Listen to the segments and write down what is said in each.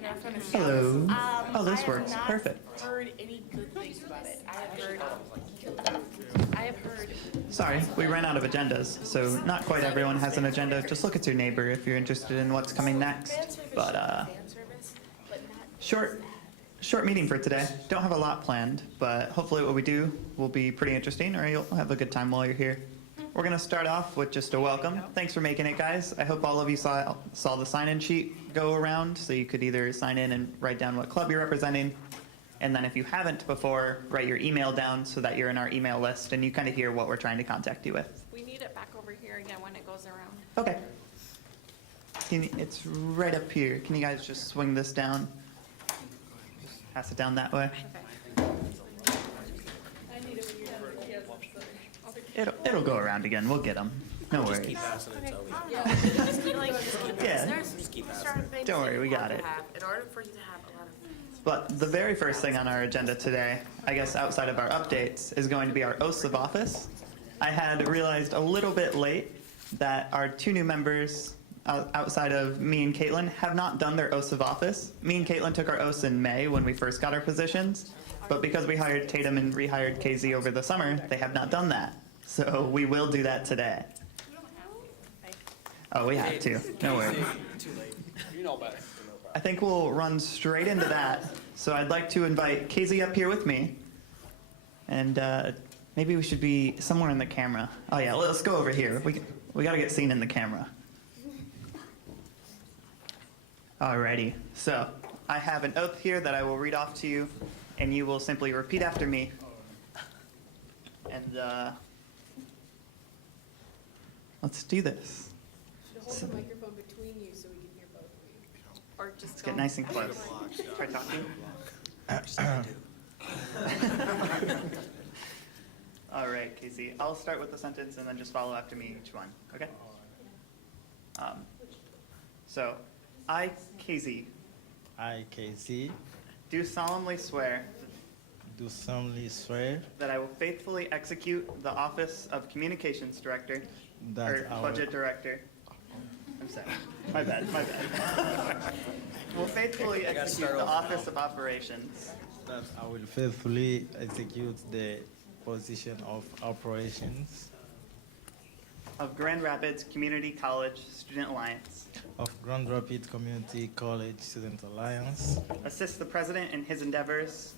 good afternoon. Hello. Oh, this I works. have not Perfect. heard any good things about it. I have heard. Sorry, we ran out of agendas, so not quite everyone has an agenda. Just look at your neighbor if you're interested in what's coming next. But Fan service, but not. short meeting for today. Don't have a lot planned, but hopefully what we do will be pretty interesting, or you'll have a good time while you're here. We're gonna start off with just a welcome. Thanks for making it, guys. I hope all of you saw the sign-in sheet go around, so you could either sign in and write down what club you're representing, and then if you haven't before, write your email down so that you're in our email list and you kind of hear what we're trying to contact you with. We need it back over here again when it goes around. Okay. It's right up here. Can you guys just swing this down? Pass it down that way. It'll go around again. We'll get them. No worries. Yeah. Don't worry, we got it. In order for you to have a lot of. But the very first thing on our agenda today, I guess outside of our updates, is going to be our oaths of office. I had realized a little bit late that our two new members, outside of me and Caitlin, have not done their oaths of office. Me and Caitlin took our oaths in May when we first got our positions, but because we hired Tatum and rehired KZ over the summer, they have not done that. So we will do that today. Oh, we have to. No worries. Too late. You know better. I think we'll run straight into that. So I'd like to invite KZ up here with me. And maybe we should be somewhere in the camera. Oh yeah, let's go over here. We got to get seen in the camera. Alrighty. So I have an oath here that I will read off to you, and you will simply repeat after me. And let's do this. Hold the microphone between you so we can hear both of you. Or just Let's get nice and close. Try talking. All right, Casey. I'll start with the sentence and then just follow after me each one. Okay? So, I, Casey, I, KC, do solemnly swear do solemnly swear that I will faithfully execute the office of Communications Director that or I will, Budget Director. I'm sorry. My bad. Will faithfully execute the office of Operations that I will faithfully execute the position of operations of Grand Rapids Community College Student Alliance. of Grand Rapids Community College Student Alliance, Assist the President in his endeavors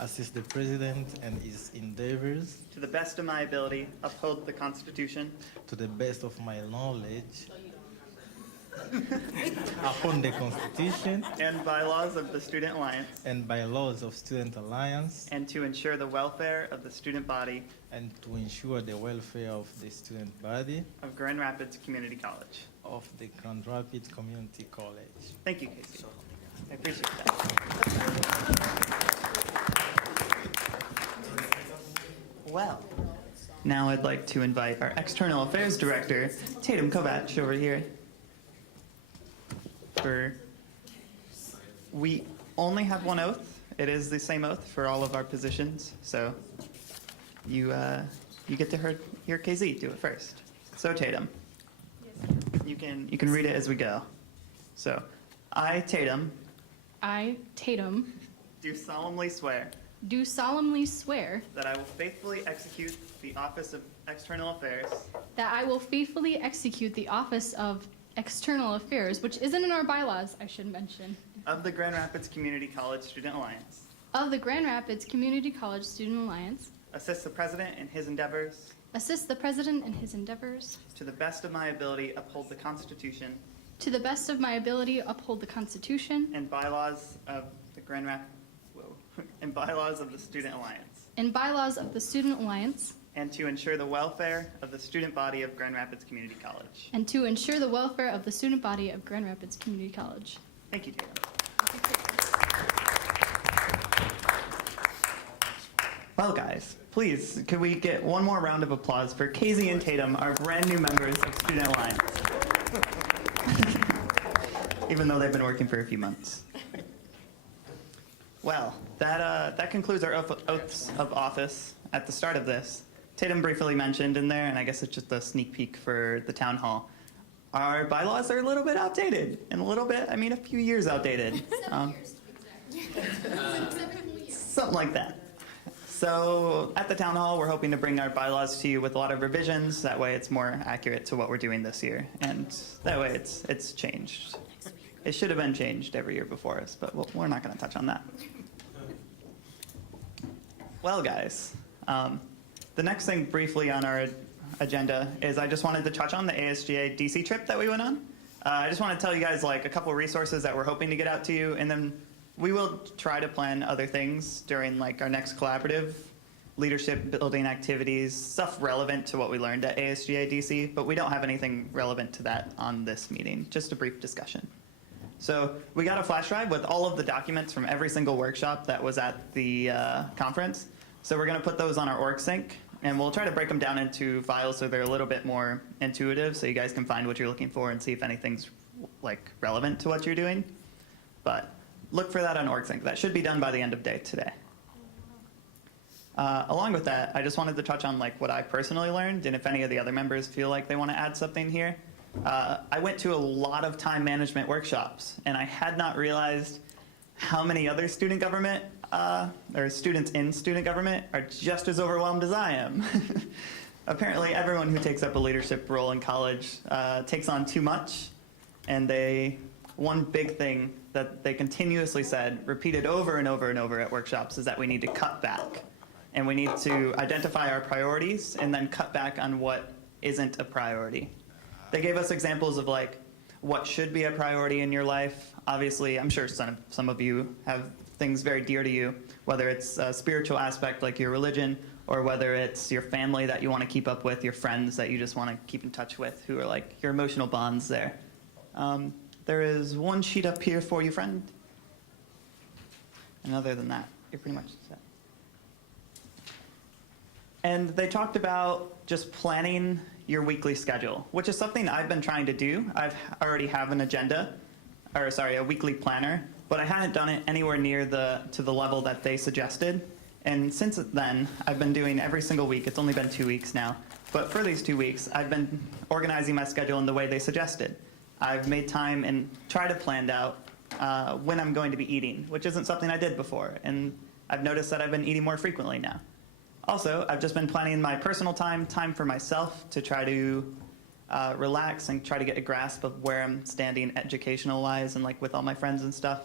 assist the President and his endeavors to the best of my ability, uphold the Constitution to the best of my knowledge upon the Constitution and bylaws of the Student Alliance, and bylaws of Student Alliance, and to ensure the welfare of the student body and to ensure the welfare of the student body of Grand Rapids Community College. of the Grand Rapids Community College. Thank you, Casey. I appreciate that. Well, now I'd like to invite our External Affairs Director, Tatum Kovach, over here. We only have one oath. It is the same oath for all of our positions, so you get to hear KZ do it first. So Tatum, you can read it as we go. So, I, Tatum, I, Tatum, do solemnly swear do solemnly swear that I will faithfully execute the Office of External Affairs that I will faithfully execute the office of External Affairs, which isn't in our bylaws, I should mention, of the Grand Rapids Community College Student Alliance, of the Grand Rapids Community College Student Alliance, assist the President in his endeavors, assist the President in his endeavors, to the best of my ability uphold the Constitution to the best of my ability uphold the Constitution and bylaws of the Grand Rapids, and bylaws of the Student Alliance, and bylaws of the Student Alliance, and to ensure the welfare of the student body of Grand Rapids Community College. and to ensure the welfare of the student body of Grand Rapids Community College. Thank you, Tatum. Well, guys, please, could we get one more round of applause for KZ and Tatum, our brand new members of Student Alliance? Even though they've been working for a few months. Well, that concludes our oaths of office at the start of this. Tatum briefly mentioned in there, and I guess it's just a sneak peek for the town hall, our bylaws are a little bit outdated, and a little bit, I mean a few years outdated. 7 years to be exact. 7 whole years. Something like that. So at the town hall, we're hoping to bring our bylaws to you with a lot of revisions. That way it's more accurate to what we're doing this year. And that way it's changed. It should have been changed every year before us, but we're not going to touch on that. Well, guys, the next thing briefly on our agenda is I just wanted to touch on the ASGA DC trip that we went on. I just want to tell you guys like a couple resources that we're hoping to get out to you, and then we will try to plan other things during like our next collaborative leadership building activities, stuff relevant to what we learned at ASGA DC, but we don't have anything relevant to that on this meeting, just a brief discussion. So we got a flash drive with all of the documents from every single workshop that was at the conference. So we're going to put those on our org sync, and we'll try to break them down into files so they're a little bit more intuitive, so you guys can find what you're looking for and see if anything's like relevant to what you're doing. But look for that on org sync. That should be done by the end of day today. Along with that, I just wanted to touch on like what I personally learned, and if any of the other members feel like they want to add something here. I went to a lot of time management workshops, and I had not realized how many other student government or students in student government are just as overwhelmed as I am. Apparently, everyone who takes up a leadership role in college takes on too much, and one big thing that they continuously said, repeated over and over and over at workshops, is that we need to cut back. And we need to identify our priorities and then cut back on what isn't a priority. They gave us examples of like what should be a priority in your life. Obviously, I'm sure some of you have things very dear to you, whether it's a spiritual aspect like your religion, or whether it's your family that you want to keep up with, your friends that you just want to keep in touch with, who are like your emotional bonds there. There is one sheet up here for you, friend. And other than that, you're pretty much set. And they talked about just planning your weekly schedule, which is something I've been trying to do. I already have an agenda, a weekly planner, but I hadn't done it anywhere near to the level that they suggested. And since then, I've been doing every single week. It's only been 2 weeks now. But for these 2 weeks, I've been organizing my schedule in the way they suggested. I've made time and tried to plan out when I'm going to be eating, which isn't something I did before. And I've noticed that I've been eating more frequently now. Also, I've just been planning my personal time for myself to try to relax and try to get a grasp of where I'm standing educational-wise and like with all my friends and stuff.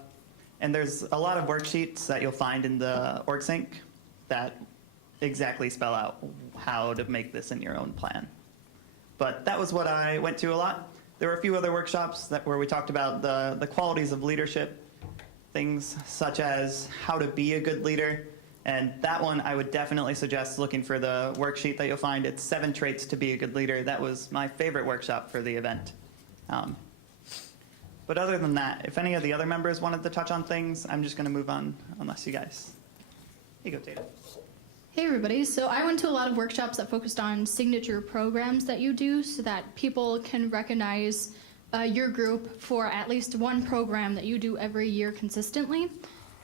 And there's a lot of worksheets that you'll find in the org sync that exactly spell out how to make this in your own plan. But that was what I went to a lot. There were a few other workshops where we talked about the qualities of leadership, things such as how to be a good leader. And that one, I would definitely suggest looking for the worksheet that you'll find. It's 7 Traits to Be a Good Leader. That was my favorite workshop for the event. But other than that, if any of the other members wanted to touch on things, I'm just going to move on unless you guys. Here you go, Tatum. Hey everybody, so I went to a lot of workshops that focused on signature programs that you do so that people can recognize your group for at least one program that you do every year consistently.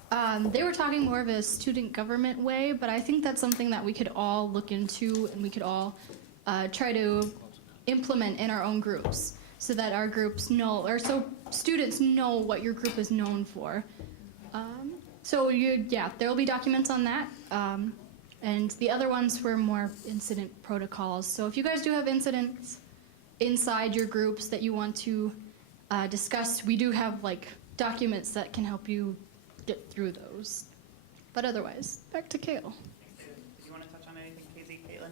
They were talking more of a student government way, but I think that's something that we could all look into and we could all try to implement in our own groups so that our groups know, or so students know what your group is known for. There will be documents on that. And the other ones were more incident protocols. So if you guys do have incidents inside your groups that you want to discuss, we do have like documents that can help you get through those. But otherwise, back to Kale. Did you want to touch on anything, KZ, Caitlin?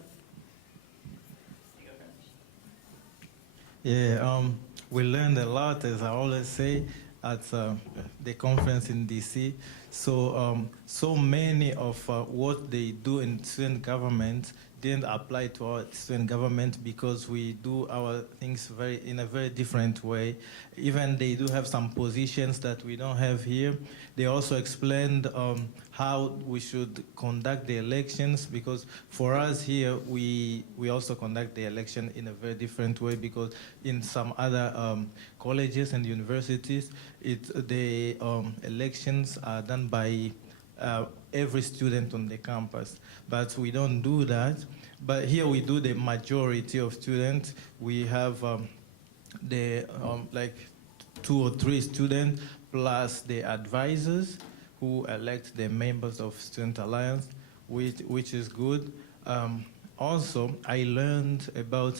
Yeah, we learned a lot, as I always say, at the conference in DC. So many of what they do in student government didn't apply to our student government because we do our things in a very different way. Even they do have some positions that we don't have here. They also explained how we should conduct the elections, because for us here, we also conduct the election in a very different way, because in some other colleges and universities, the elections are done by every student on the campus, but we don't do that. But here we do the majority of students. We have the like 2 or 3 students plus the advisors who elect the members of Student Alliance, which is good. Also, I learned about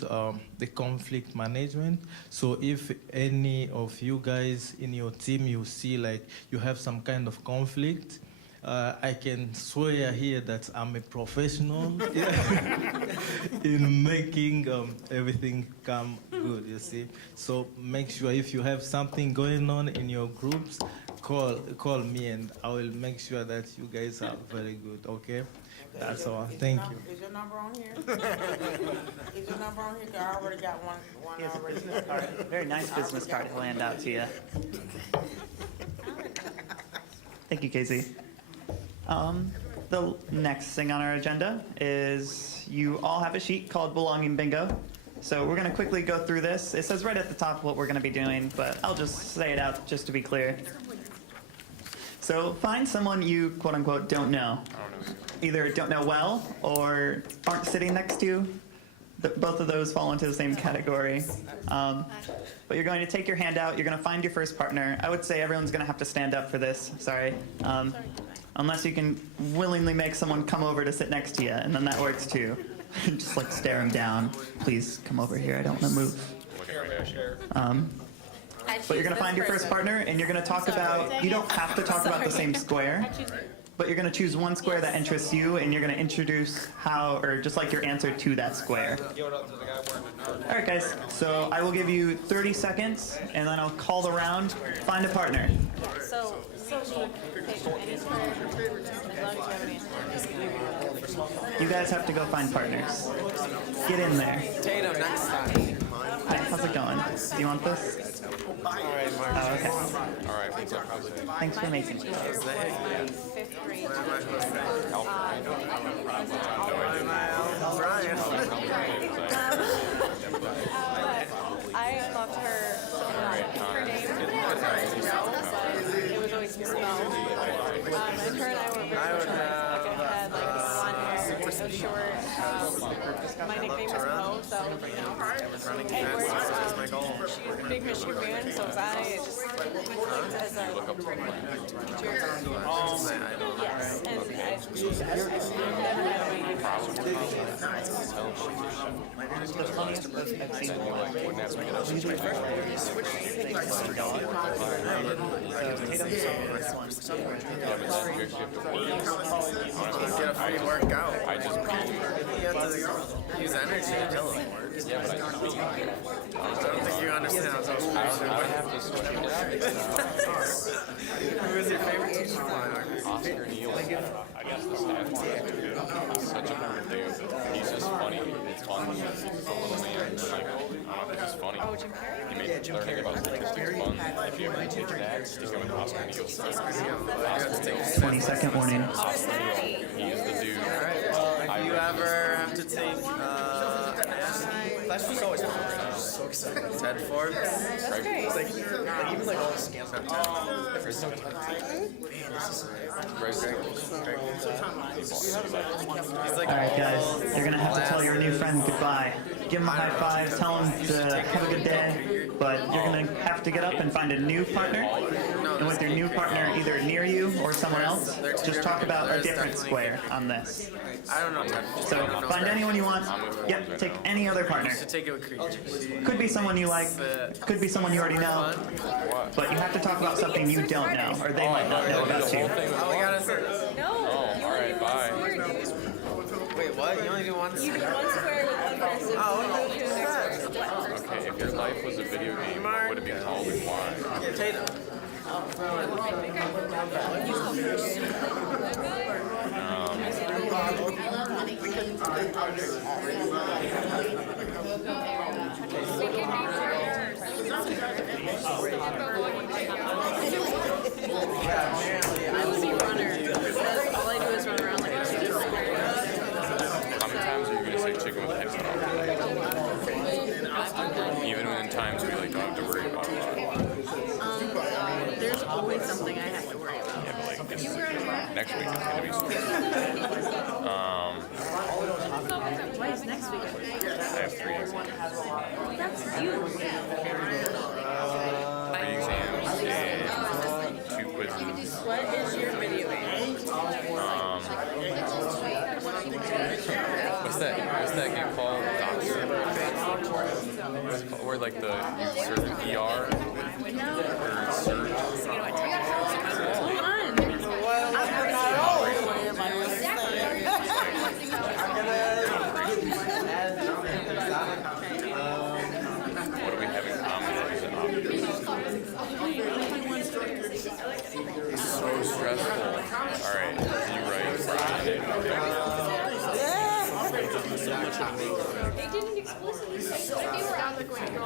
the conflict management. So if any of you guys in your team, you see like you have some kind of conflict, I can swear here that I'm a professional in making everything come good, you see. So make sure if you have something going on in your groups, call me and I will make sure that you guys are very good, okay? That's all. Thank you. Is your number on here? Is your number on here? 'Cause I already got one He has a already. business card, very nice business card he'll hand out to you. Thank you, Casey. The next thing on our agenda is you all have a sheet called Belonging Bingo. So we're going to quickly go through this. It says right at the top what we're going to be doing, but I'll just say it out just to be clear. So find someone you, quote unquote, don't know. Either don't know well or aren't sitting next to you. Both of those fall into the same category. But you're going to take your hand out. You're going to find your first partner. I would say everyone's going to have to stand up for this. Sorry. Unless you can willingly make someone come over to sit next to you, and then that works too. Just like stare them down. Please come over here. I don't want to move. But you're going to find your first partner, and you're going to talk about, you don't have to talk about the same square, but you're going to choose one square that interests you, and you're going to introduce how, or just like your answer to that square. All right, guys, so I will give you 30 seconds, and then I'll call the round. Find a partner. So you pick any square, as long as you have an answer. You guys have to go find partners. Get in there. Tatum, next time. Hi, how's it going? Do you want this? All right, Mark. Oh, okay. All right, what's up? Thanks for making it. Fifth grade. I loved her so much. Her name, but it was always misspelled. And her and I were very close. Like I had like blonde hair, so short. My nickname was Mo, so you know. And we're she's a big Michigan fan, so was I. It just clicked as a teacher. Yes, and I've never had a meeting. The funniest person I've seen in a while. Usually the first player is switching. So Get a free workout. I just you have to use energy to kill it. I don't think you understand how social media works. Who is your favorite teacher? Oscar Neal. I guess the staff he's such a weird dude. He's just funny. It's fun. Like, I don't know, it's just funny. Oh, Jim Carrey? He made learning about statistics fun. If you ever take that, just go with Oscar Neal. Oscar Neal. 20-second warning. He is the dude. If you ever have to take class was always fun. Ted Forbes. That's great. Even like all the scams have Ted. He's like All right, guys, you're gonna have to tell your new friend goodbye. Give him a high five, tell him to have a good day, but you're gonna have to get up and find a new partner. And with your new partner either near you or someone else, just talk about a different square on this. I don't know Ted. So find anyone you want. Yep, take any other partner. To take it with creatures. Could be someone you like, could be someone you already know, but you have to talk about something you don't know, or they might not know about you. Oh, we gotta say. No, Oh, all right, bye. Wait, what? You only do one? you do one square with one person. Oh, You do the next person. Okay, if your life was a video game, what would it be called and why? Tatum. I would be runner. All I do is run around like a chicken. How many times are you gonna say chicken with headset on? Even in times where you like don't have to worry about it. There's always something I have to worry about. Yeah, but like next week it's gonna be sweet. Why is next week? I have 3 exams. 3 exams and 2 quizzes. What is your video game? What's that game called? What's it called? Where like the you search ER or search. What do we have in common? Is it It's so stressful. All right, can you write? They didn't explicitly say that they were out going to go.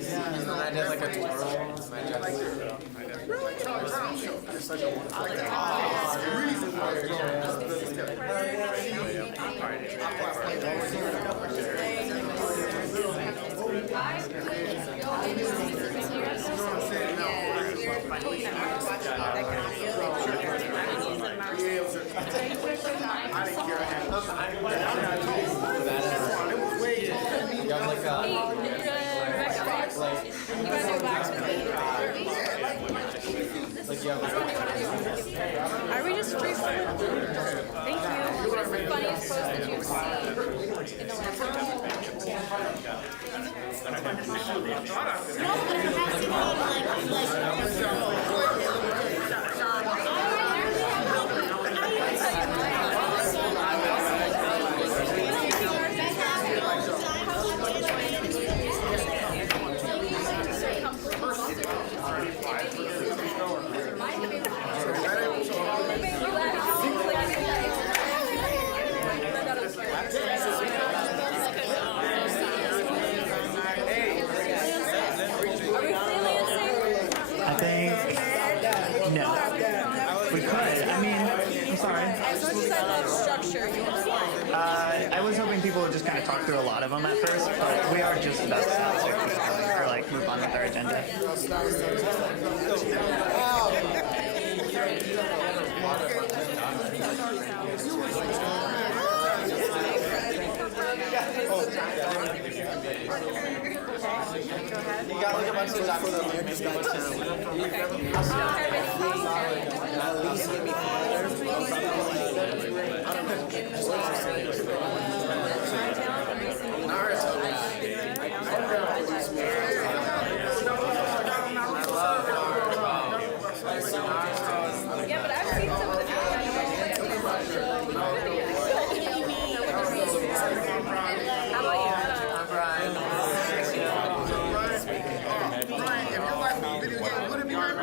And I did like a tutorial. Are we just free for Thank you. What is the funniest post that you've seen in the last I think no. We could. I mean, I'm sorry. As much as I love structure, you want to I was hoping people would just kind of talk through a lot of them at first, but we are just about to start, or like move on with our agenda. You got like a bunch of doctors out there just got Yeah, but I've seen some of the How about you? Brian, if you like the video game, would it be right?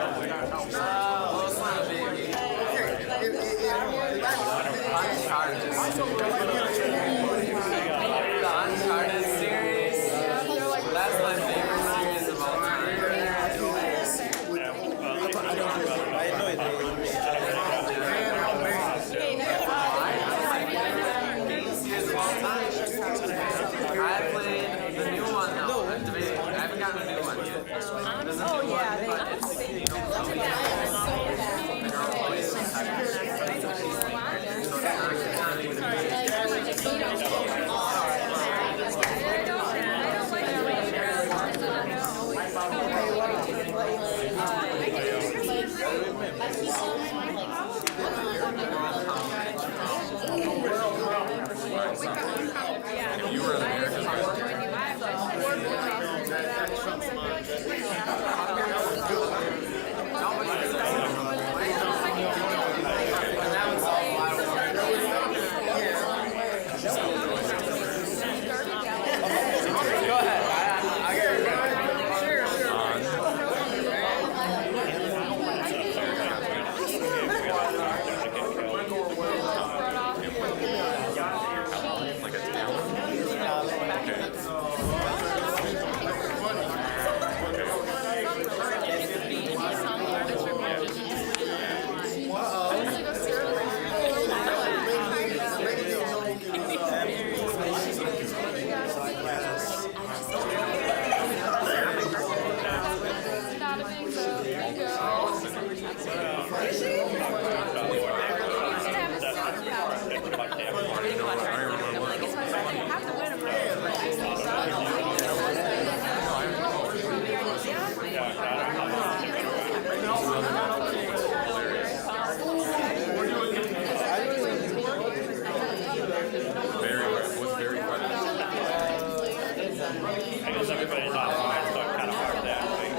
because everybody's online, so it's kind of hard to actually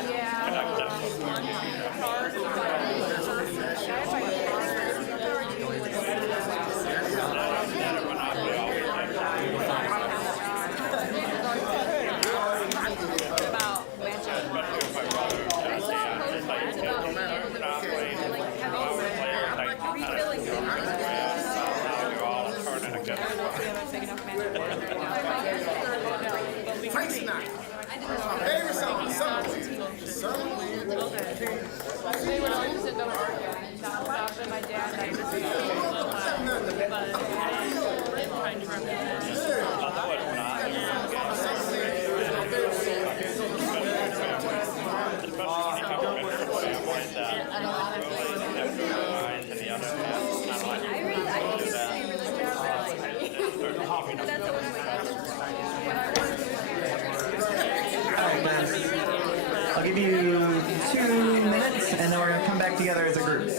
connect them. Frank's not. That's my favorite song. They would always end up arguing. Stop and my dad and I just trying to remember. I'll give you 2 minutes, and then we're gonna come back together as a group.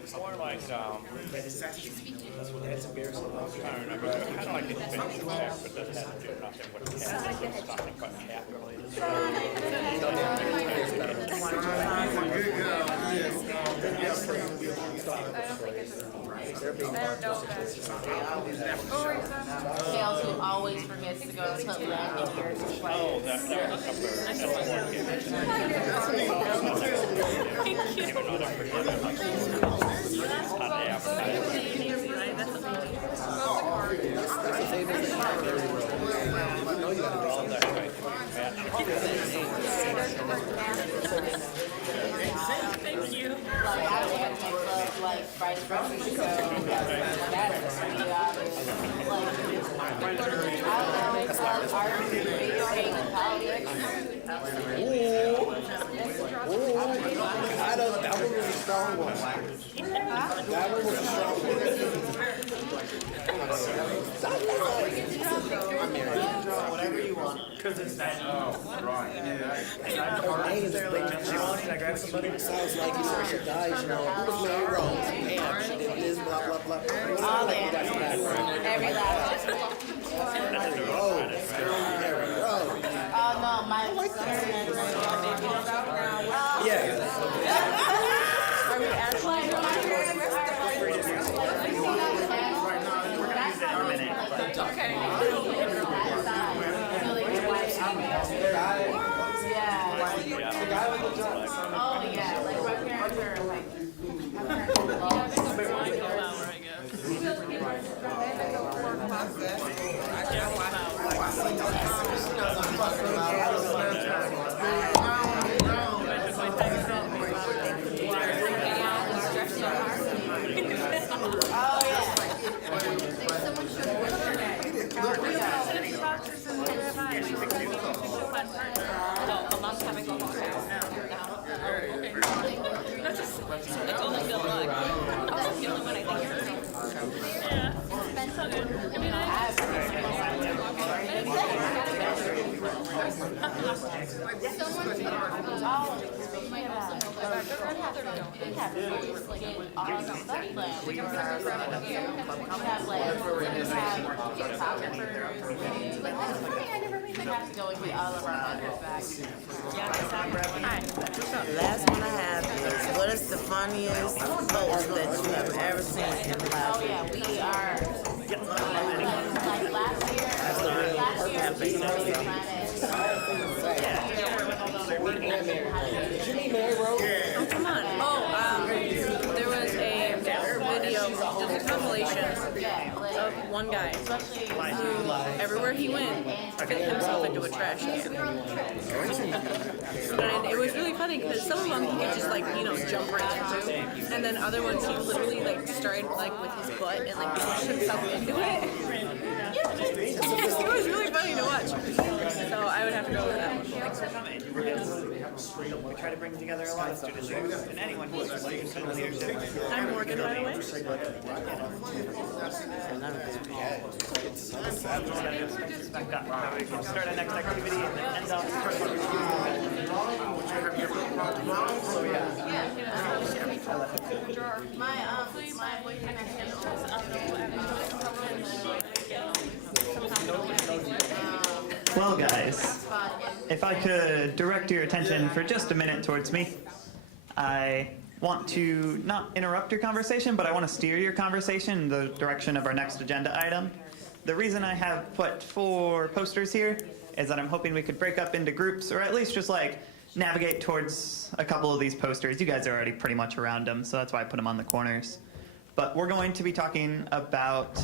It's more like, that's embarrassing. I don't remember. Kind of like the invention back, but that had to do nothing with cat. It's nothing but cat related. Kales who always forgets to go to the landing gear to play. Oh, that was a couple of Thank you. Like Friday grocery show, that's pretty obvious. Like, our video game in politics. That one was a strong one. That one was a strong one. Whatever you want. Because it's that. Oh, right. I grab somebody that sounds like he's such a guy, you know, who's Mary Rose? And she did this, blah, blah, blah. All that. Every last one. Oh, no, my Yeah. Are we actually? Oh, yeah, like my parents are like, Last one I have is, what is the funniest post that you have ever seen in life? oh yeah, we are, like last year, we There was a video, just a compilation of one guy who, everywhere he went, fit himself into a trash can. And it was really funny because some of them he could just like, you know, jump right into, and then other ones he literally like started like with his butt and like pushed himself into it. It was really funny to watch. So I would have to go with that one. We try to bring together a lot of student leaders and anyone who's interested in student leadership. I'm Morgan, by the way. Back up. Now we can start our next activity and then end off. So yeah. My boyfriend Well, guys, if I could direct your attention for just a minute towards me, I want to not interrupt your conversation, but I want to steer your conversation in the direction of our next agenda item. The reason I have put 4 posters here is that I'm hoping we could break up into groups, or at least just like navigate towards a couple of these posters. You guys are already pretty much around them, so that's why I put them on the corners. But we're going to be talking about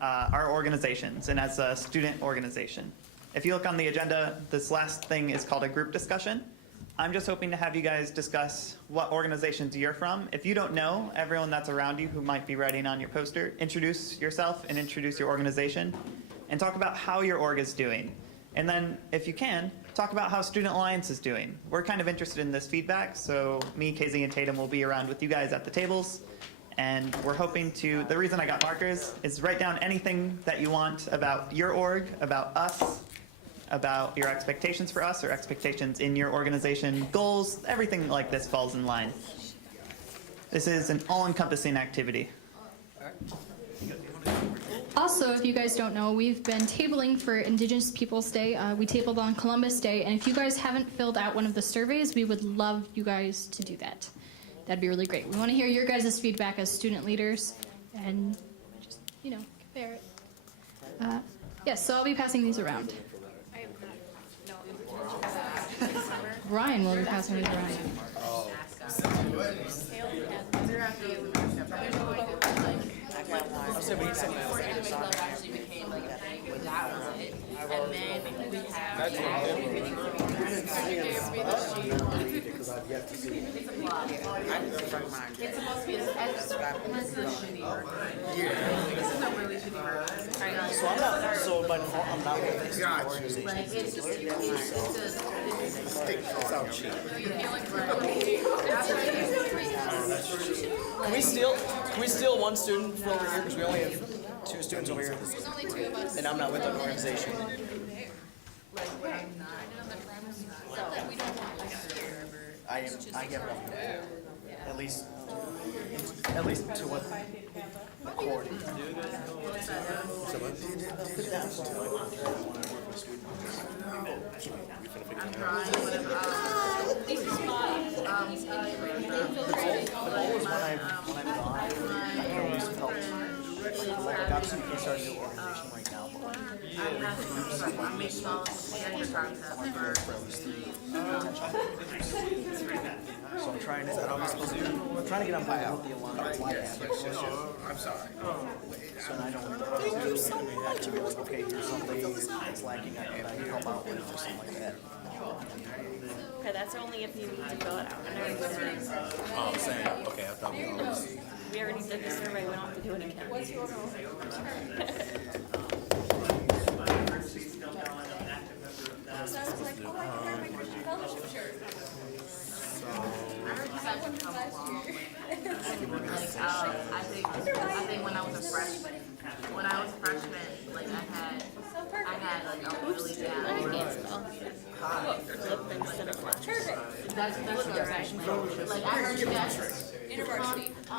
our organizations, and as a student organization. If you look on the agenda, this last thing is called a group discussion. I'm just hoping to have you guys discuss what organizations you're from. If you don't know, everyone that's around you who might be writing on your poster, introduce yourself and introduce your organization, and talk about how your org is doing. And then, if you can, talk about how Student Alliance is doing. We're kind of interested in this feedback, so me, Casey, and Tatum will be around with you guys at the tables. And we're hoping to, the reason I got markers is write down anything that you want about your org, about us, about your expectations for us or expectations in your organization, goals, everything like this falls in line. This is an all-encompassing activity. Also, if you guys don't know, we've been tabling for Indigenous Peoples Day. We tabled on Columbus Day, and if you guys haven't filled out one of the surveys, we would love you guys to do that. That'd be really great. We want to hear your guys' feedback as student leaders, and just, compare it. Yes, so I'll be passing these around. Ryan will be passing these around. I'm not with this organization. Can we steal one student from over here, because we only have 2 students over here, and I'm not with an organization. I get at least to what accord. So I'm trying to get on board with the alumni. I'm sorry. So I don't. Thank you so much. Okay, here's something that's lacking. I can help out with or something like that. Okay, that's only if you need to fill it out. I'm saying, okay, I've done all. We already did the survey, we don't have to do it again. I think when I was a freshman, like I had like a really bad. Flip instead of flash. That's what I'm saying. Like I heard you guys. University. I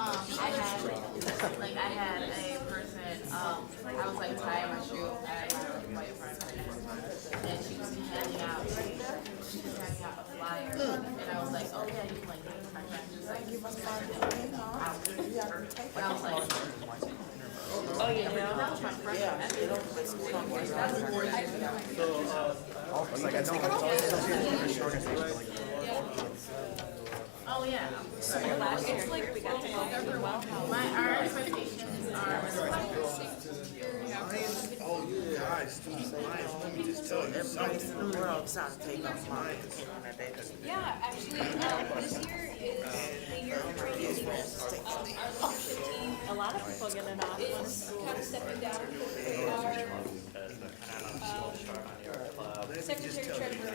had a person. I was like tying my shoe at my white friend, and she was handing out a flyer, and I was like, oh yeah, you can like take my friend. She was like, and I was like, Oh yeah, that was my friend. Oh yeah. last year, we got to go over well. Our expectations are. The world started to take off mine. Yeah, actually, this year is the year of training our leadership team. A lot of people get it off. Is kind of stepping down. secretary treasurer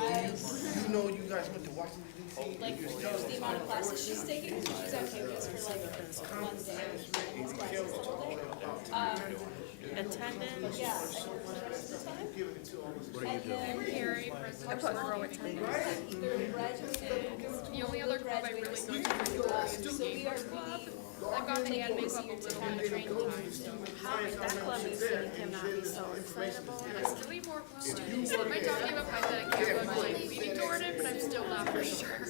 has You know, you guys went to Washington D.C. like reduced the amount of classes she's taking, so she's on campus for like 1 day. These classes the whole day. Attendance. Yeah. And then Carrie, I put girl attendance. they're graduating. The only other club I really go to So we are really, I've got the ad makeup here to kind of train the team. that club is cannot be so excitable. There's 3 more students. My dog gave up my that I can't go like leaning toward it, but I'm still not for sure.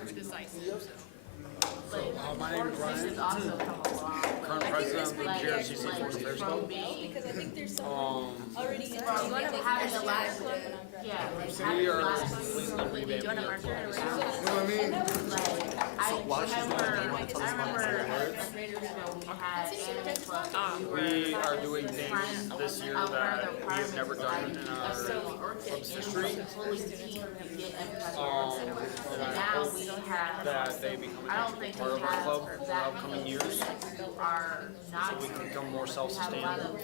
I'm decisive. My name is Brian. Current president of the GRCC Foreign Affairs Club. Because I think there's someone already in the team. Having a lot of, yeah, like having a lot of Completely revamping it. You know what I mean? I remember like 3 years ago, we had anime club. We are doing things this year that we have never done in our club's history. And now we have, That they become I an don't think part we of our club have in the that upcoming many years, who are not. so we can become more We have a lot self-sustainable. of,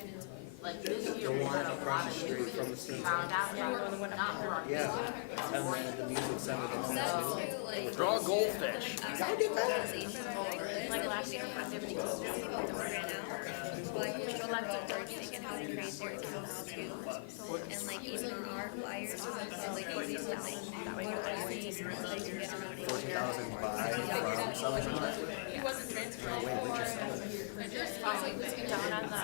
like this year, we had a lot of new kids who found out about not for our Yeah. music. And then the music center comes Draw a goldfish. Like last year, I did collective darting and how to create their account how to. And like even on our flyers, like easy to like that way you're like easy to like get around. 40,005 from Southern. He wasn't transferred. I just was like down on the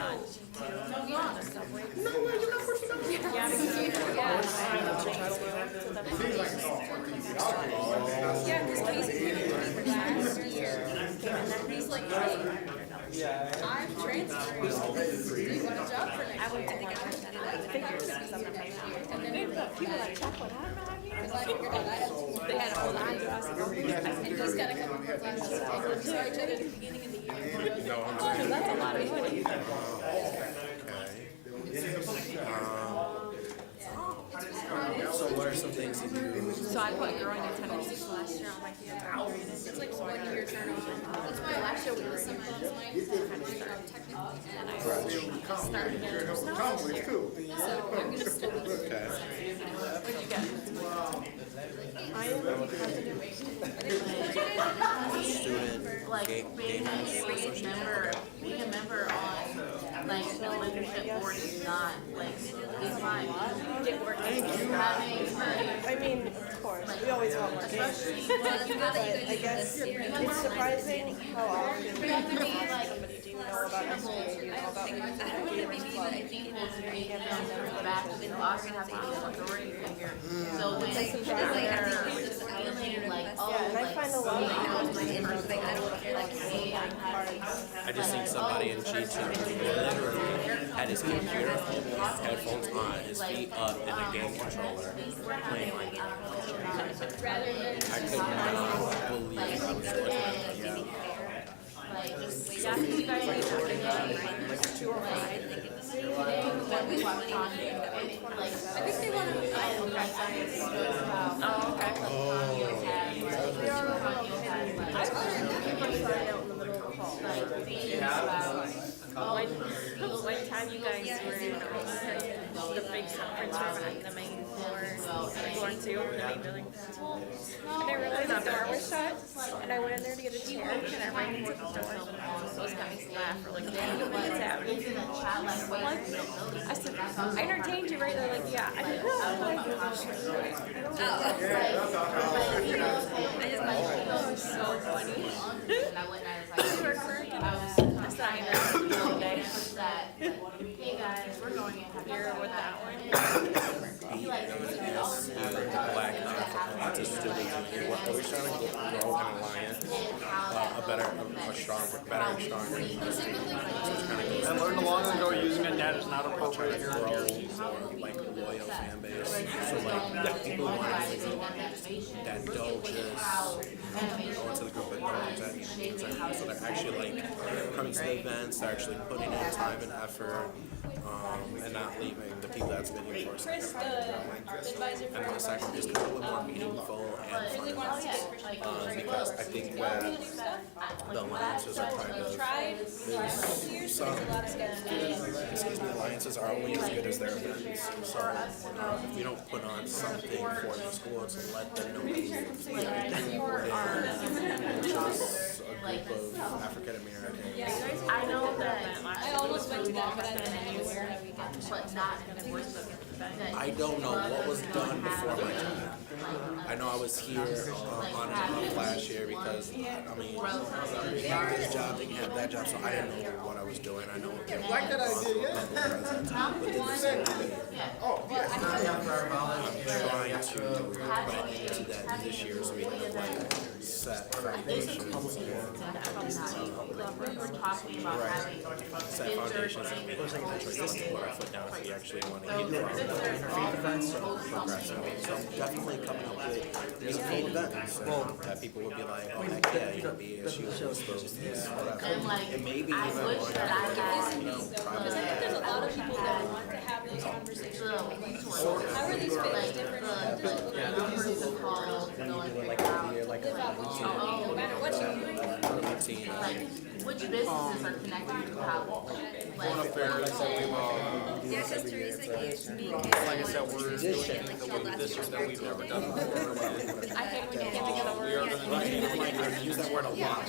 subway. No way, you got 40,000. Yeah, because you yeah, because Casey last year, and then he's like, hey, I'm transferring. Do you want a job for next year? I went to get figures because I'm not paying that. And then people like chocolate. I don't know how you. Because I figured out I had to. They had a whole lot of us. And he's got a couple more classes to take. We saw each other at the beginning of the year. Oh, that's a lot of money. So what are some things that you So I put growing attendance last year on my calendar. It's like 1 year turnover. That's why last year we were some technically, and I started again. So I'm gonna still be. What'd you get? I am Like being a member on like the leadership board is not like it's fine. I mean, of course, we always want more games. But I guess it's surprising how often somebody do you know about SBA, do you know about Gamers Club. Back in Austin have to be an authority figure. So when they're feeling like, oh, Yeah, and I find a lot of I just seen somebody in G2 literally had his computer home, headphones on, his feet up, and a game controller playing like I could not believe I was looking at it. Yeah, you guys need to like 2 or 5. I think they want to. Oh, okay. One time you guys were in the big conference room on the main floor, floor 2 of the main building. And I realized the door was shut, and I went in there to get a chair, and I ran into the door. Those guys laughed. We're like, what's happening? What? I said, I entertained you, right? They're like, yeah. I said, so funny. You were cracking up. I said, I know. Hey guys, we're going in. You're with that one. Black autistic students, we're always trying to grow an alliance, a stronger, better and stronger. I learned long ago using a net is not appropriate here. Grow like a loyal fan base. So like people want that don't just go into the group but don't that so they're actually like coming to the events, they're actually putting in time and effort. And not leaving the people that's been here for us. Chris, the advisor And then the second, just a little more meaningful really wants to get Christian because I think that the alliances are kind of, tried last year, so there's a lot of excuse me, alliances are only as good as their events. So if we don't put on something for the schools and let them know that we're here, just a group of African Americans. I know that I almost went to that, but I didn't know where I would get. but not in the worst of it. I don't know what was done before my time. I know I was here on and off last year because, I mean, they had this job, they had that job, so I didn't know what I was doing. I know it Like that idea, yeah. I'm trying to put into that this year so we can like set foundations. We were talking about having Set foundations and make choices. This is what I put down if you actually want to get progressive. So definitely coming up with meaningful events that people would be like, oh heck yeah, you know, BSU was those things, whatever. And maybe I even wish one that I had, Because I think there's a lot of people that want to have those conversations. How are these fits different? No matter what you're doing. which businesses are connected to how, like, Like I said, we're doing something this year that we've never done before. I hate when you get together. We are going to use that word a lot.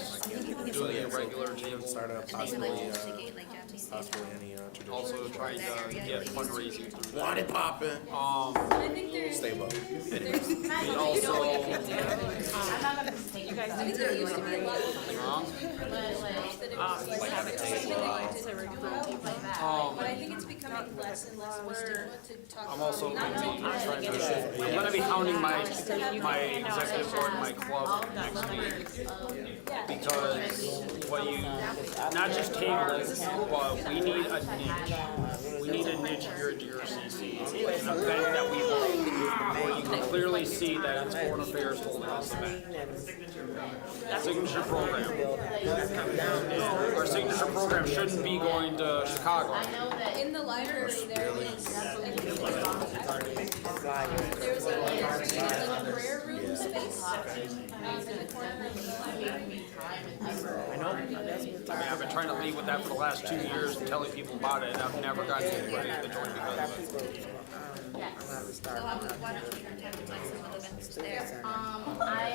doing a regular gym. Start up possibly any tradition. Also trying to get fundraising through Want it poppin'. I think there's, Stay low. we also, I'm not gonna take you guys I think there used to be a lot of but I think it's becoming less and less of a stigma to talk I'm about. also going to be founding my executive board, my club next week. Because what you, not just tables, but we need a niche. We need a niche here at GRCC. An event that we hold, where you can clearly see that it's Foreign Affairs holding this event. Signature program. Our signature program shouldn't be going to Chicago. In the library, there is, there's a prayer room space in the corner of the library. I mean, I've been trying to lead with that for the last 2 years and telling people about it, and I've never gotten anybody to join because of it. So why don't you contact like some of the events there? I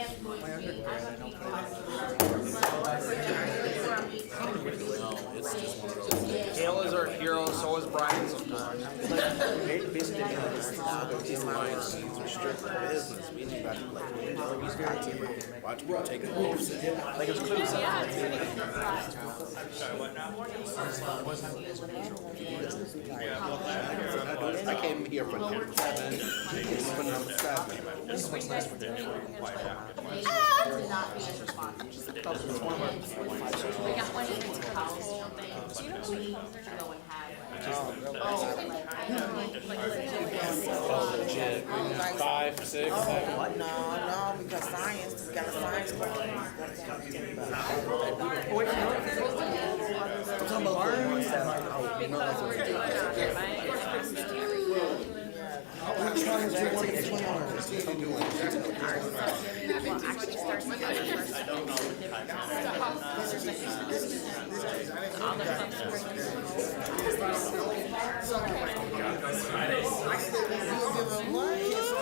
am going to be, Gail is our hero, so is Brian sometimes. Basically, these lines restrict business. We need to watch people take it off. Like it's clear. I came here for number 7. For number 7. not be as responsive. We got one in the house. We need to go and have, 5, 6, 7. No, because science has got a science club. I'm talking about the ones that are out. You know, like we're trying to do one each one.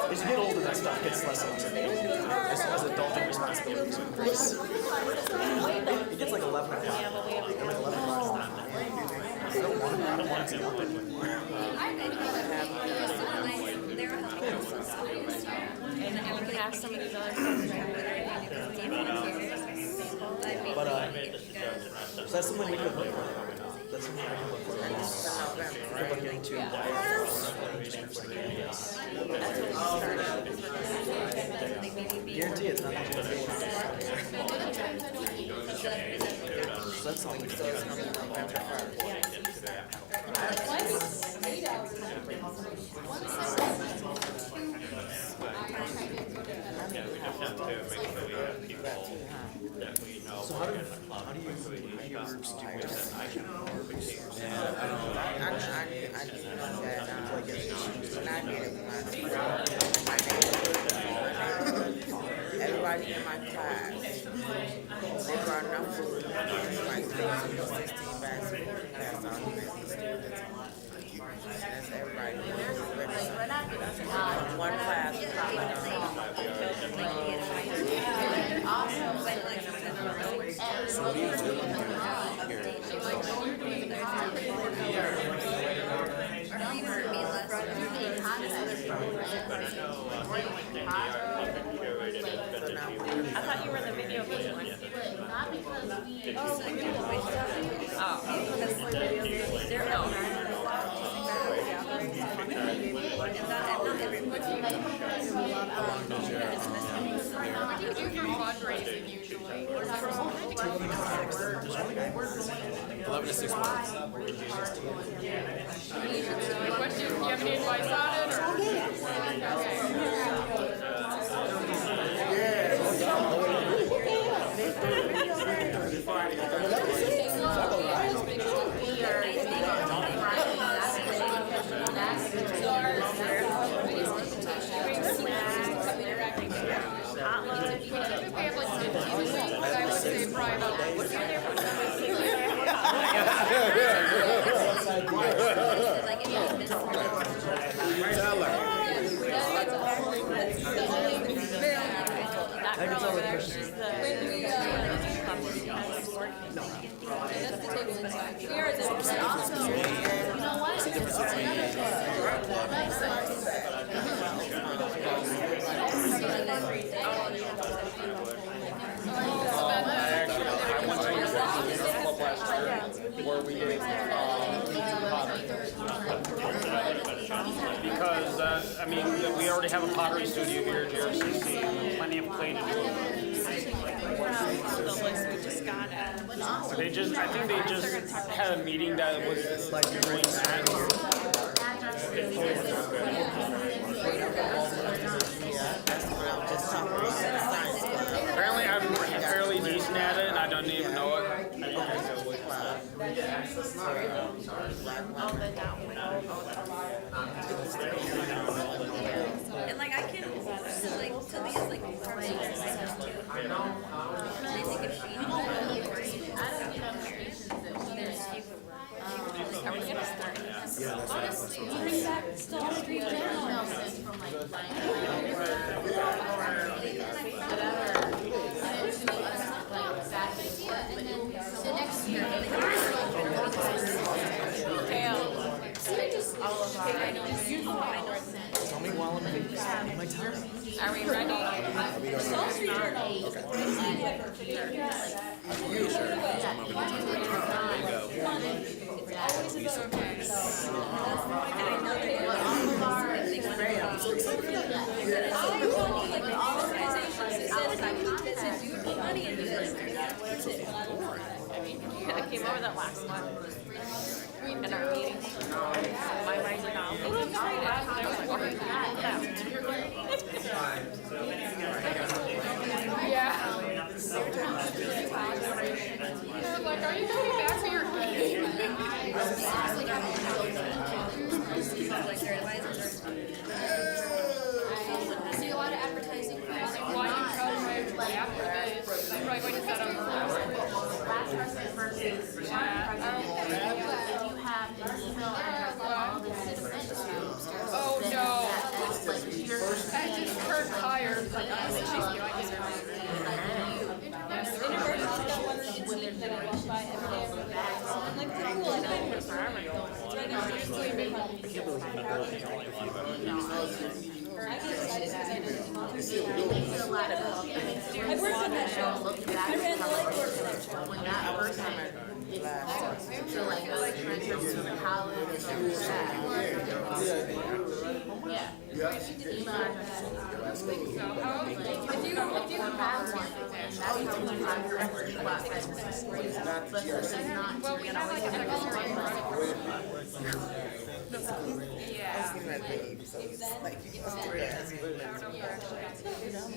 As you get older, that stuff gets less and less important. As adulting responsibilities increase. It gets like 11 o'clock. And like 11 o'clock. I don't want to do it anymore. And we can ask some of these other folks. But, so that's something we could look for. That's something I can look for. We could look into guarantee it's not going to be. So that's something we could do. So how do you your groups do it? everybody in my class. They brought enough food to like 15 to 16 bags of food. That's all the students. That's everybody. One class is So what do you do here? I thought you were the video game one. What do you do for fundraising usually? 11 to 6 months. What do you have any advice on it? Or? Because, I mean, we already have a pottery studio here at JRCC, plenty of clay to do. They just, I think they just had a meeting that was doing that. Apparently I'm fairly decent at it and I don't even know it. And like I can, so like Sylvia's like farming her business too. And I think if she, are we gonna start? Honestly, even that still street Tell me while I'm taking my time. Are we ready? I came over that last one. In our meeting. My mind's like, oh, I'm sorry. Yeah. Like, are you coming back for your game? See a lot of advertising. Why you probably after this? I'm probably going to set up Oh no. I just turned tired. Like, I'm I worked on that show. I ran the light board for that show. When that first time to like go to college and that. Yeah. Email address. if you have well, we have like a second story.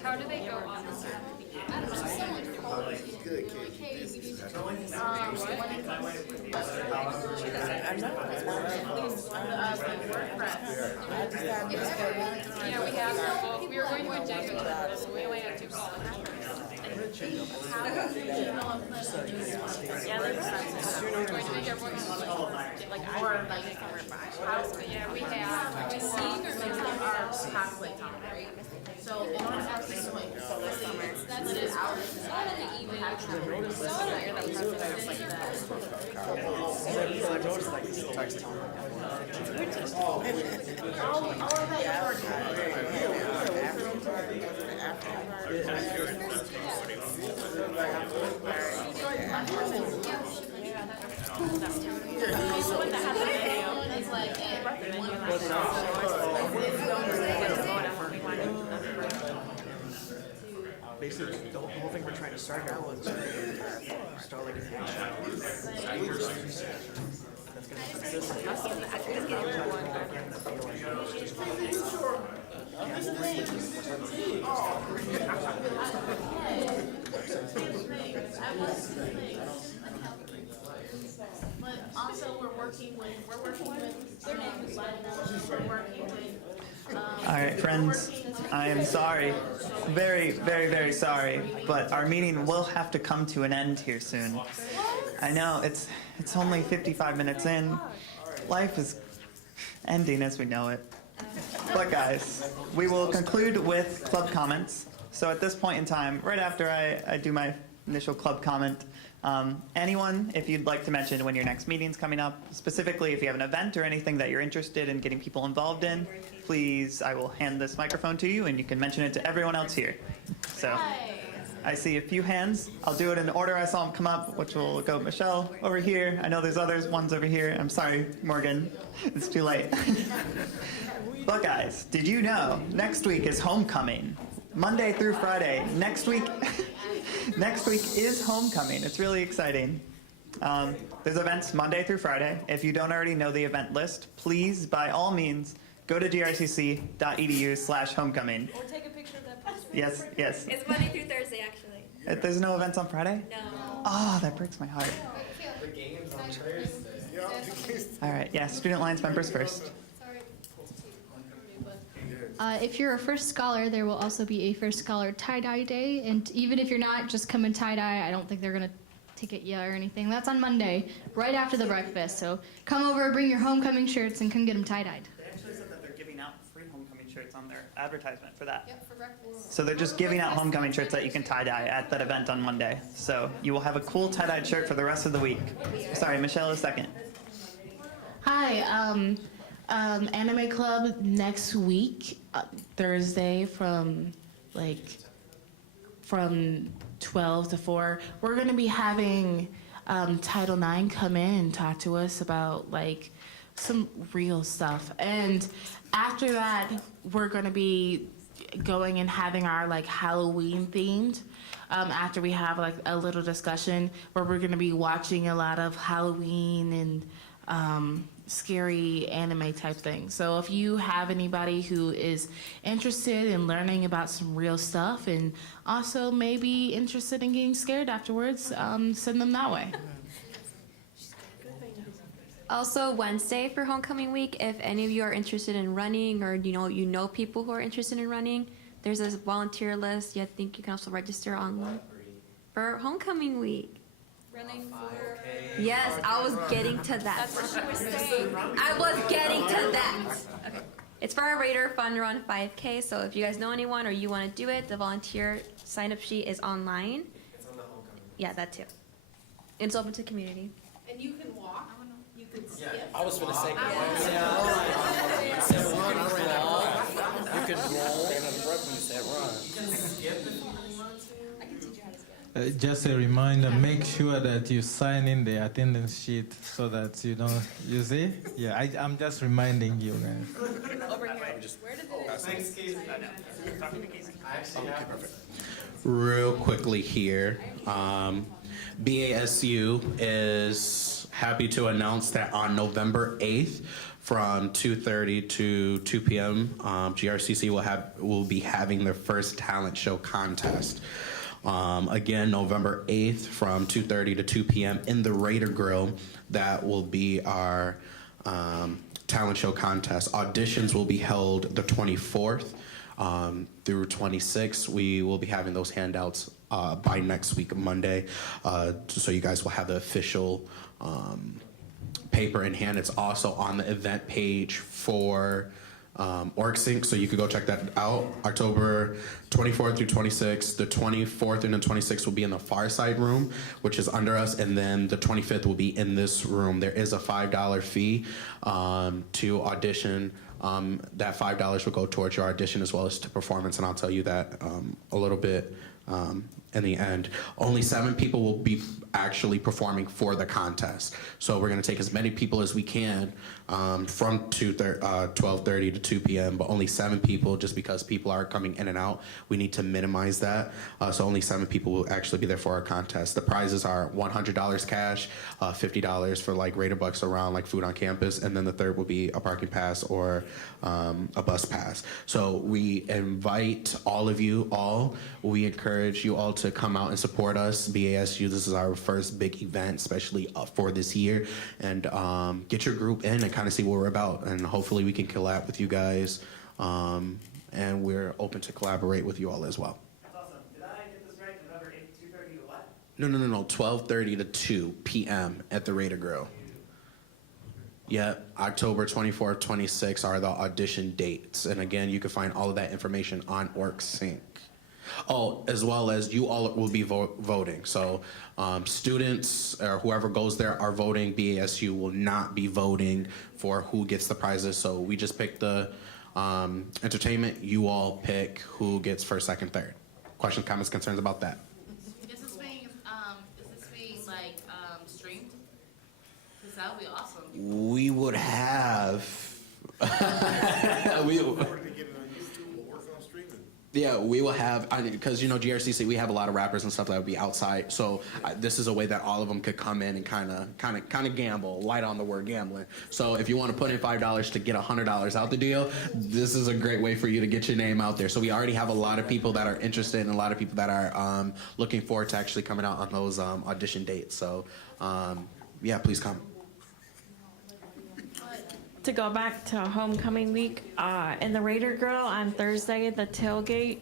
How do they go on this? Good kid. I know. That's why Yeah, we have, well, we were going to a Jacob, but we only had 2 calls. Yeah, that's going to make everyone like I were like yeah, we have we sing or maybe our cosplay time, right? So in order for us to swing, so this summer, that's it. Basically, the whole thing we're trying to start now was start like an action. That's gonna But also we're working with All right, friends, I am sorry. Very, very, very sorry, but our meeting will have to come to an end here soon. I know, it's only 55 minutes in. Life is ending as we know it. But guys, we will conclude with club comments. So at this point in time, right after I do my initial club comment, anyone, if you'd like to mention when your next meeting's coming up, specifically if you have an event or anything that you're interested in getting people involved in, please, I will hand this microphone to you and you can mention it to everyone else here. So, I see a few hands. I'll do it in the order I saw them come up, which will go Michelle over here. I know there's others, one's over here. I'm sorry, Morgan, it's too late. But guys, did you know next week is homecoming? Monday through Friday. Next week is homecoming. It's really exciting. There's events Monday through Friday. If you don't already know the event list, please, by all means, go to grcc.edu/homecoming. Or take a picture of that poster. Yes, yes. It's Monday through Thursday, actually. There's no events on Friday? No. Oh, that breaks my heart. All right, yeah, Student Alliance members first. If you're a first scholar, there will also be a first scholar tie-dye day. And even if you're not, just come and tie-dye. I don't think they're going to ticket you or anything. That's on Monday, right after the breakfast. So come over, bring your homecoming shirts, and come get them tie-dyed. They actually said that they're giving out free homecoming shirts on their advertisement for that. Yep, for breakfast. So they're just giving out homecoming shirts that you can tie-dye at that event on Monday. So you will have a cool tie-dyed shirt for the rest of the week. Sorry, Michelle is second. Hi, Anime Club next week, Thursday from 12 to 4. We're going to be having Title IX come in and talk to us about some real stuff. And after that, we're going to be going and having our Halloween themed. After we have a little discussion where we're going to be watching a lot of Halloween and scary anime type things. So if you have anybody who is interested in learning about some real stuff and also maybe interested in getting scared afterwards, send them that way. Also, Wednesday for homecoming week, if any of you are interested in running or you know people who are interested in running, there's a volunteer list. I think you can also register online for homecoming week. Running for... Yes, I was getting to that. That's what she was saying. I was getting to that. Okay. It's for our Raider Fun Run 5K, so if you guys know anyone or you want to do it, the volunteer sign-up sheet is online. It's on the homecoming. Yeah, that too. It's open to community. And you can walk. You can skip. I was gonna say. You can roll. Just a reminder, make sure that you sign in the attendance sheet so that you don't, you see? Yeah, I'm just reminding you guys. Over here. Where did it? Real quickly here, BASU is happy to announce that on November 8th from 2:30 to 2 p.m., GRCC will be having their first talent show contest. Again, November 8th from 2:30 to 2 p.m. in the Raider Grill. That will be our talent show contest. Auditions will be held the 24th through 26th. We will be having those handouts by next week, Monday, so you guys will have the official paper in hand. It's also on the event page for OrgSync, so you could go check that out. October 24th through 26th. The 24th and the 26th will be in the Far Side room, which is under us, and then the 25th will be in this room. There is a $5 fee to audition. That $5 will go towards your audition as well as to performance, and I'll tell you that a little bit in the end. Only 7 people will be actually performing for the contest. So we're going to take as many people as we can from 12:30 to 2 p.m., but only 7 people, just because people are coming in and out. We need to minimize that. So only 7 people will actually be there for our contest. The prizes are $100 cash, $50 for like Raider Bucks around like food on campus, and then the third will be a parking pass or a bus pass. So we invite all of you all. We encourage you all to come out and support us. BASU, this is our first big event, especially for this year, and get your group in and kind of see what we're about, and hopefully we can collab with you guys, and we're open to collaborate with you all as well. That's awesome. Did I get this right? November 8th, 2:30 to what? No, 12:30 to 2 p.m. at the Raider Grill. Yeah, October 24th, 26th are the audition dates, and again, you can find all of that information on OrgSync. Oh, as well as you all will be voting. So students or whoever goes there are voting. BASU will not be voting for who gets the prizes. So we just pick the entertainment. You all pick who gets first, second, third. Questions, comments, concerns about that? Is this being like streamed? Because that would be awesome. We would have. Yeah, we will have, because GRCC, we have a lot of rappers and stuff that would be outside. So this is a way that all of them could come in and kind of gamble, light on the word gambling. So if you want to put in $5 to get $100 out the deal, this is a great way for you to get your name out there. So we already have a lot of people that are interested and a lot of people that are looking forward to actually coming out on those audition dates. So yeah, please come. To go back to homecoming week, in the Raider Grill on Thursday, the tailgate,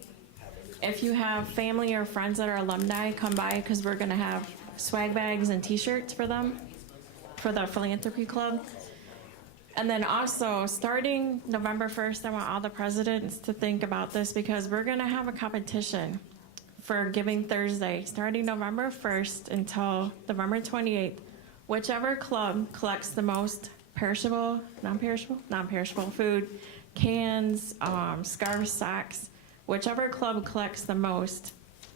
if you have family or friends that are alumni, come by, because we're going to have swag bags and t-shirts for them, for the philanthropy club. And then also, starting November 1st, I want all the presidents to think about this, because we're going to have a competition for Giving Thursday, starting November 1st until November 28th. Whichever club collects the most perishable, non-perishable food, cans, scarves, socks, whichever club collects the most,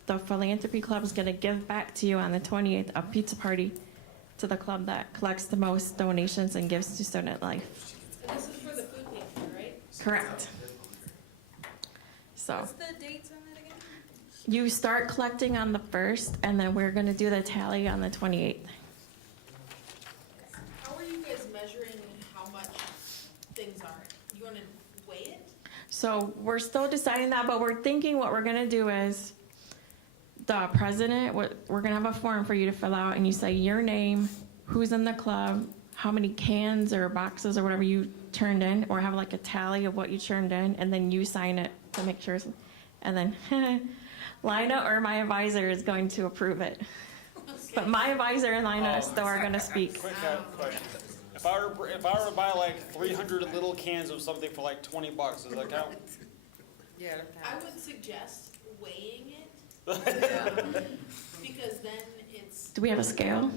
the philanthropy club is going to give back to you on the 28th a pizza party to the club that collects the most donations and gives to Student Life. And this is for the food pantry, right? Correct. So What's the dates on that again? you start collecting on the 1st, and then we're going to do the tally on the 28th. How are you guys measuring how much things are? You want to weigh it? So we're still deciding that, but we're thinking what we're gonna do is the president, we're gonna have a form for you to fill out, and you say your name, who's in the club, how many cans or boxes or whatever you turned in, or have like a tally of what you turned in, and then you sign it to make sure. And then Lina or my advisor is going to approve it. But my advisor and Lina still are gonna speak. Quick question. If I were to buy like 300 little cans of something for like $20, does that count? Yeah. I would suggest weighing it. Because then it's. Do we have a scale?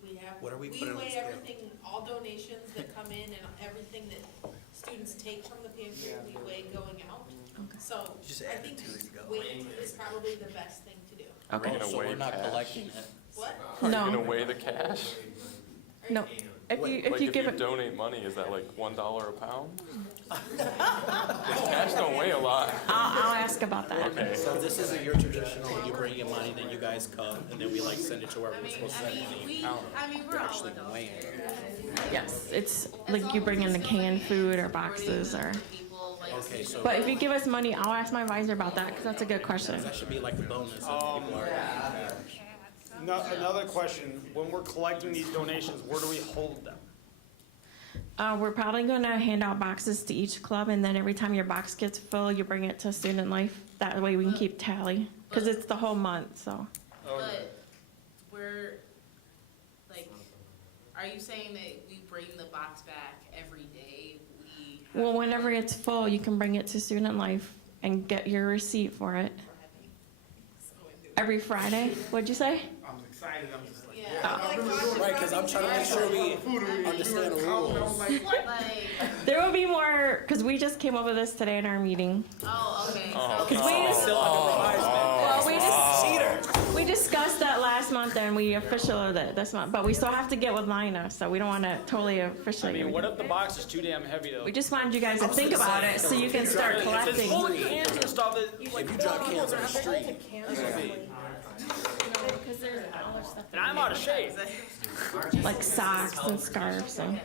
We have, What are we we putting on the weigh scale? everything, all donations that come in and everything that students take from the pantry, we weigh going out. So I think weight is probably the best thing to do. Okay. So we're not collecting it. What? Are you No. gonna weigh the cash? No. If you give it. Donate money, is that like $1 a pound? Cash don't weigh a lot. I'll ask about that. Okay. So this isn't your traditional, you bring in money, then you guys come, and then we like send it to wherever we're supposed to send it. We're all Actually weighing it. Yes, it's like you bring in the canned food or boxes or. People like Okay, so But if you give us money, I'll ask my advisor about that, because that's a good question. that should be like a bonus if people are Another question, when we're collecting these donations, where do we hold them? We're probably gonna hand out boxes to each club, and then every time your box gets full, you bring it to Student Life. That way we can keep tally, because it's the whole month, so. But we're, like, are you saying that we bring the box back every day? Well, whenever it's full, you can bring it to Student Life and get your receipt for it. Every Friday? What'd you say? I'm excited, I'm just like, right, because I'm trying to make sure we understand the rules. There will be more, because we just came up with this today in our meeting. Oh, okay. Still under Well, we discussed that last month and we officialized it this month, but we still have to get with Lina, so we don't want to totally I officially. mean, what if the box is too damn heavy though? We just wanted you guys to think about it so you can start If it's collecting. full of cans and stuff, If you drop cans on the street, and I'm out of shape. Like socks and scarves and.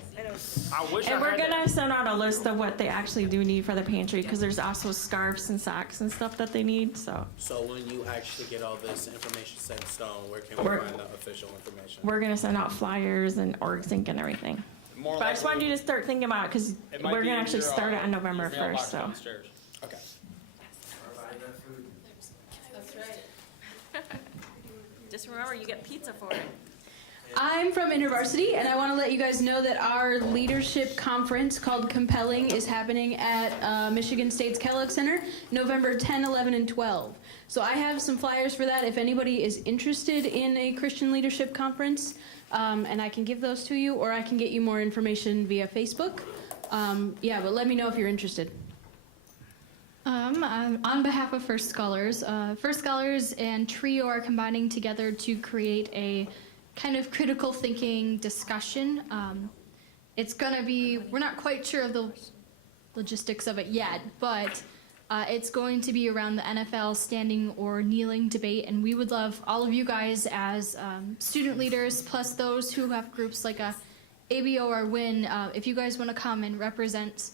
I wish And I we're had that. gonna send out a list of what they actually do need for the pantry, because there's also scarves and socks and stuff that they need, so. so when you actually get all this information set in stone, where can we We're- find the official information? We're gonna send out flyers and org sync and everything. More But I just wanted you to start thinking about it, because It might we're be gonna in actually your, start it on November your mailbox 1st, so. downstairs. Okay. That's right. Just remember, you get pizza for it. I'm from InterVarsity, and I want to let you guys know that our leadership conference called Compelling is happening at Michigan State's Kellogg Center, November 10, 11, and 12. So I have some flyers for that if anybody is interested in a Christian leadership conference, and I can give those to you, or I can get you more information via Facebook. Yeah, but let me know if you're interested. On behalf of First Scholars and TRIO are combining together to create a kind of critical thinking discussion. It's gonna be, we're not quite sure of the logistics of it yet, but it's going to be around the NFL standing or kneeling debate, and we would love all of you guys as student leaders, plus those who have groups like a ABO or WIN, if you guys want to come and represent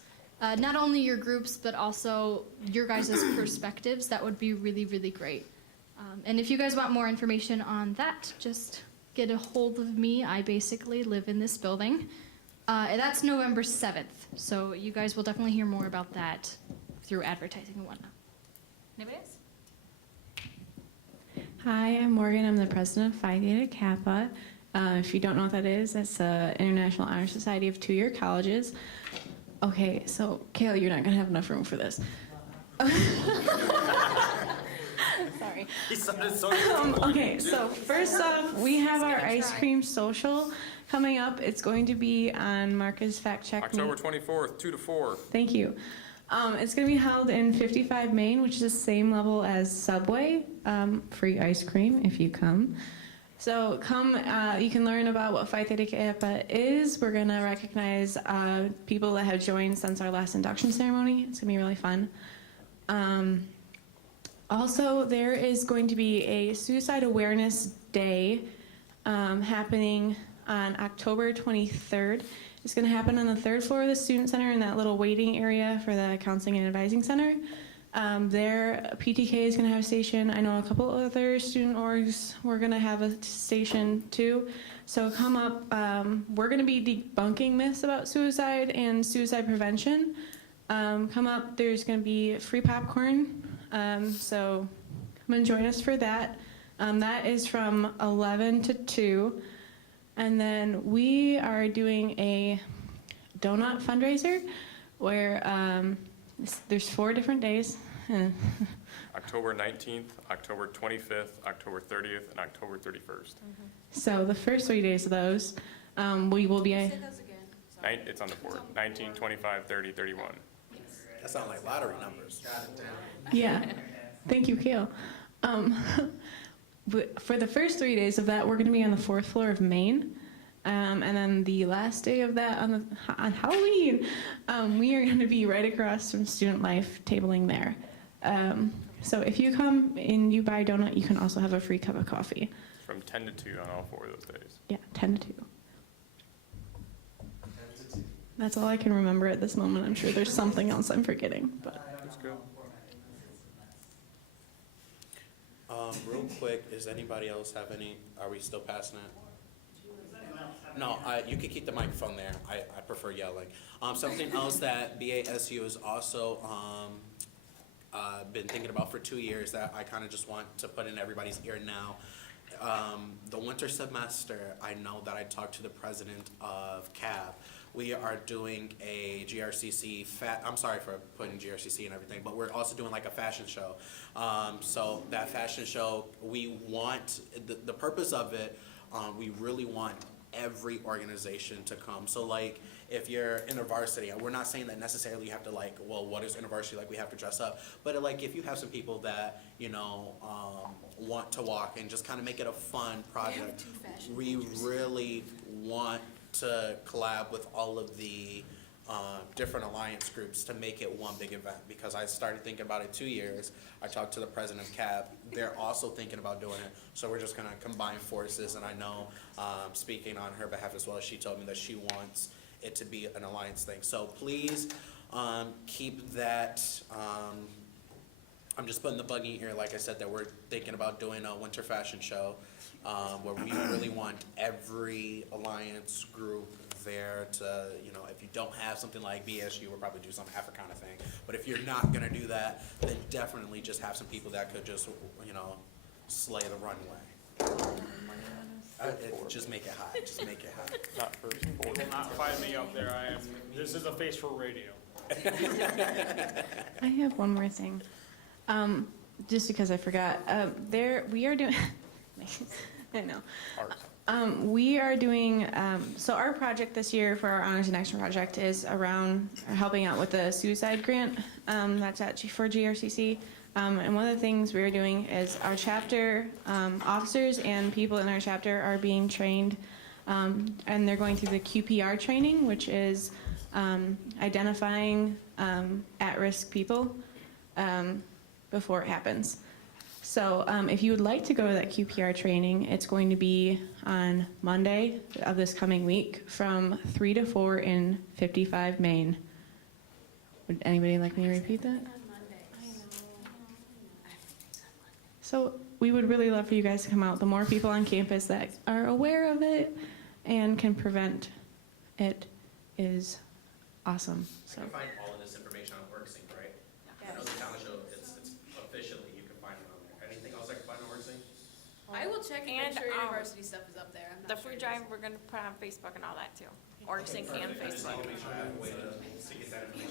not only your groups, but also your guys' perspectives, that would be really, really great. And if you guys want more information on that, just get a hold of me. I basically live in this building. And that's November 7th, so you guys will definitely hear more about that through advertising and whatnot. Anybody else? Hi, I'm Morgan. I'm the president of Phi Theta Kappa. If you don't know what that is, that's the International Honor Society of two-year colleges. Okay, so Kayla, you're not gonna have enough room for this. Sorry. He sounded so Okay, so first off, we have our ice cream social coming up. It's going to be on Marcus Fact Check. October 24th, 2 to 4. Thank you. It's going to be held in 55 Main, which is the same level as Subway. Free ice cream if you come. So come, you can learn about what Phi Theta Kappa is. We're going to recognize people that have joined since our last induction ceremony. It's going to be really fun. Also, there is going to be a Suicide Awareness Day happening on October 23rd. It's going to happen on the 3rd floor of the Student Center in that little waiting area for the Counseling and Advising Center. There, PTK is going to have a station. I know a couple other student orgs we're going to have a station too. So come up. We're going to be debunking myths about suicide and suicide prevention. Come up. There's going to be free popcorn. So come and join us for that. That is from 11 to 2. And then we are doing a donut fundraiser where there's 4 different days. October 19th, October 25th, October 30th, and October 31st. So the first 3 days of those, we will be. It's on the board. 19, 25, 30, 31. That sounds like lottery numbers. Yeah. Thank you, Kale. But for the first 3 days of that, we're going to be on the 4th floor of Main. And then the last day of that, on Halloween, we are going to be right across from Student Life, tabling there. So if you come and you buy a donut, you can also have a free cup of coffee. From 10 to 2 on all 4 of those days. Yeah, 10 to 2. That's all I can remember at this moment. I'm sure there's something else I'm forgetting, but. That's good. Real quick, does anybody else have any, are we still passing it? No, you can keep the microphone there. I prefer yelling. Something else that BASU has also been thinking about for 2 years that I kind of just want to put in everybody's ear now. The winter semester, I know that I talked to the president of CAB. We are doing a GRCC, I'm sorry for putting GRCC and everything, but we're also doing like a fashion show. So that fashion show, we want, the purpose of it, we really want every organization to come. So like, if you're InterVarsity, we're not saying that necessarily you have to like, well, what is InterVarsity, like we have to dress up. But like, if you have some people that, you know, want to walk and just kind of make it a fun project, we really want to collab with all of the different alliance groups to make it one big event, because I started thinking about it 2 years. I talked to the president of CAB. They're also thinking about doing it. So we're just going to combine forces. And I know, speaking on her behalf as well, she told me that she wants it to be an alliance thing. So please keep that. I'm just putting the bug in your ear, like I said, that we're thinking about doing a winter fashion show where we really want every alliance group there to, you know, if you don't have something like BSU, we'll probably do some Africana thing. But if you're not going to do that, then definitely just have some people that could just, you know, slay the runway. Just make it high. Just make it high. Not first. You will not find me up there. This is a face for radio. I have one more thing. Just because I forgot. We are doing, I know. We are doing, so our project this year for our Honors in Action project is around helping out with the suicide grant that's for GRCC. And one of the things we're doing is our chapter officers and people in our chapter are being trained, and they're going through the QPR training, which is identifying at-risk people before it happens. So if you would like to go to that QPR training, it's going to be on Monday of this coming week from 3 to 4 in 55 Main. Would anybody like me to repeat that? So we would really love for you guys to come out. The more people on campus that are aware of it and can prevent it is awesome. So. You can find all of this information on WorkSync, right? Yeah. I know the talent show, it's officially, you can find it on there. Anything else I can find on WorkSync? I will check and make sure university stuff is up there. I'm The not sure food drive, we're gonna put on Facebook and all that too. Or sync and Facebook. Make sure I have a way to get that information.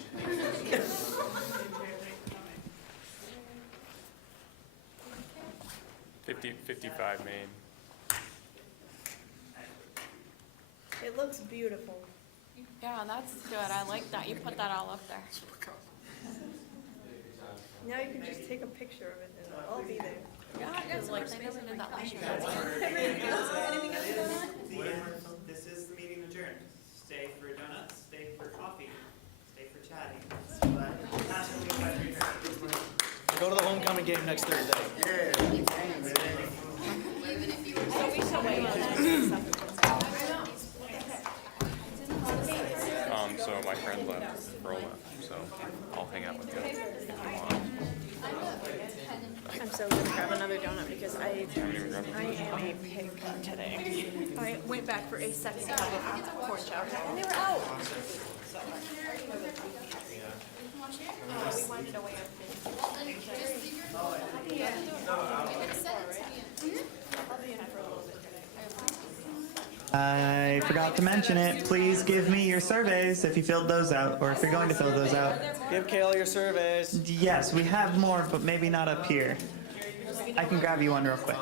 55 Main. It looks beautiful. Yeah, that's good. I like that. You put that all up there. Now you can just take a picture of it and I'll be there. Yeah, because like they never did that last year. This is the meeting adjourned. Stay for donuts, stay for coffee, stay for chatting. Go to the homecoming game next Thursday. So my friend left, Earl left, so I'll hang out with you if you want. I'm so gonna grab another donut because I am a pig today. I went back for a second cup of corn chowder and they were out. We wanted to weigh I forgot to mention it. Please give me your surveys if you filled those out, or if you're going to fill those out. Give Kayla your surveys. Yes, we have more, but maybe not up here. I can grab you one real quick.